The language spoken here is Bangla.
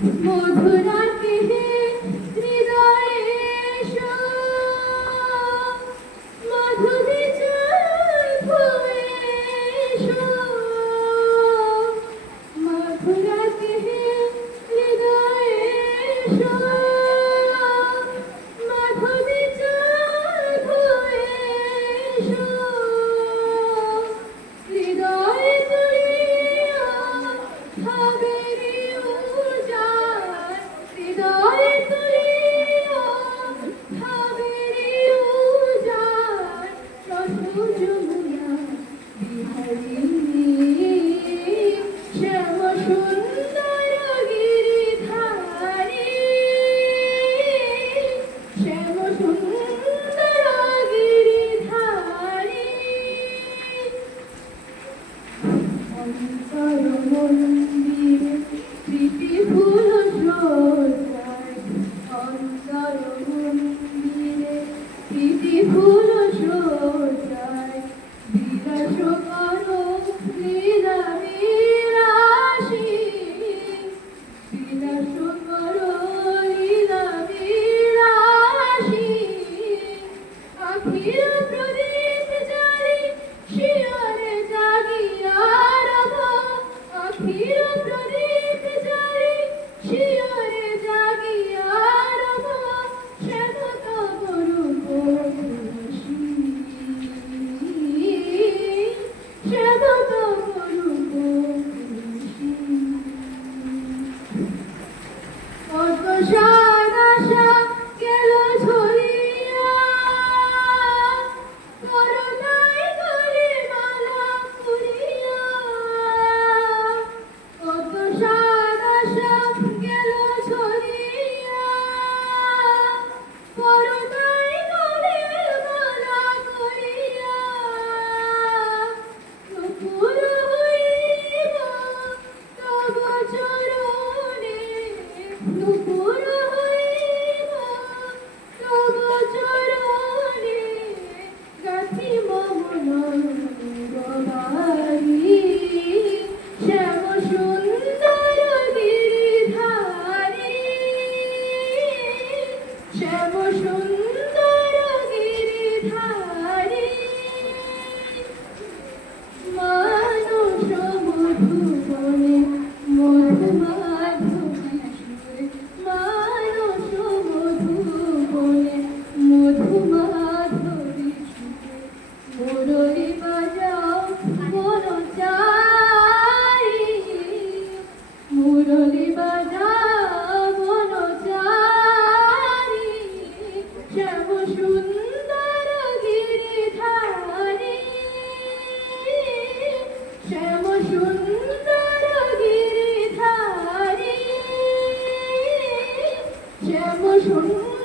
মধুরাতে হৃদয়ে এসো, মধুবিচল ভুয়ে এসো। মধুরাতে হৃদয়ে এসো, মধুবিচল ভুয়ে এসো। হৃদয়ে তুলিয়া ভাবেরি উজাড়, হৃদয়ে তুলিয়া ভাবেরি উজাড়। রস যমুনা বিহারিণী, শ্যাম সুন্দর গিরিধারী, শ্যাম সুন্দর গিরিধারী। অন্তর মন্দিরে প্রীতি ফুল সজ্জায়, অন্তর মন্দিরে প্রীতি ফুল সজ্জায়। বিলাস করো লীলা বিলাসী, বিলাস করো লীলা বিলাসী। আখির প্রদীপ জ্বালি শিয়রে জাগিয়া রব, আখির প্রদীপ জ্বালি শিয়রে জাগিয়া রব। শ্যাম তব রূপ রূপসী, শ্যাম তব রূপ রূপসী। কত সাত আশা গেল ঝরিয়া, করুণায় গলে মালা পুরিয়া। কত সাত আশা গেল ঝরিয়া, করুণায় গলে মালা পুরিয়া। নুপুর হইব তব চরণে, নুপুর হইব তব চরণে। গাথি মম নয়নবারি, শ্যাম সুন্দর গিরিধারী, শ্যাম সুন্দর গিরিধারী। মানস মধুবনে মধুমাধবী সুরে, মানস মধুবনে মধুমাধবী সুরে। মুরলী বাজাও মন চাই, মুরলী বাজাও মন চাই। শ্যাম সুন্দর গিরিধারী, শ্যাম সুন্দর গিরিধারী, শ্যাম সুন্দর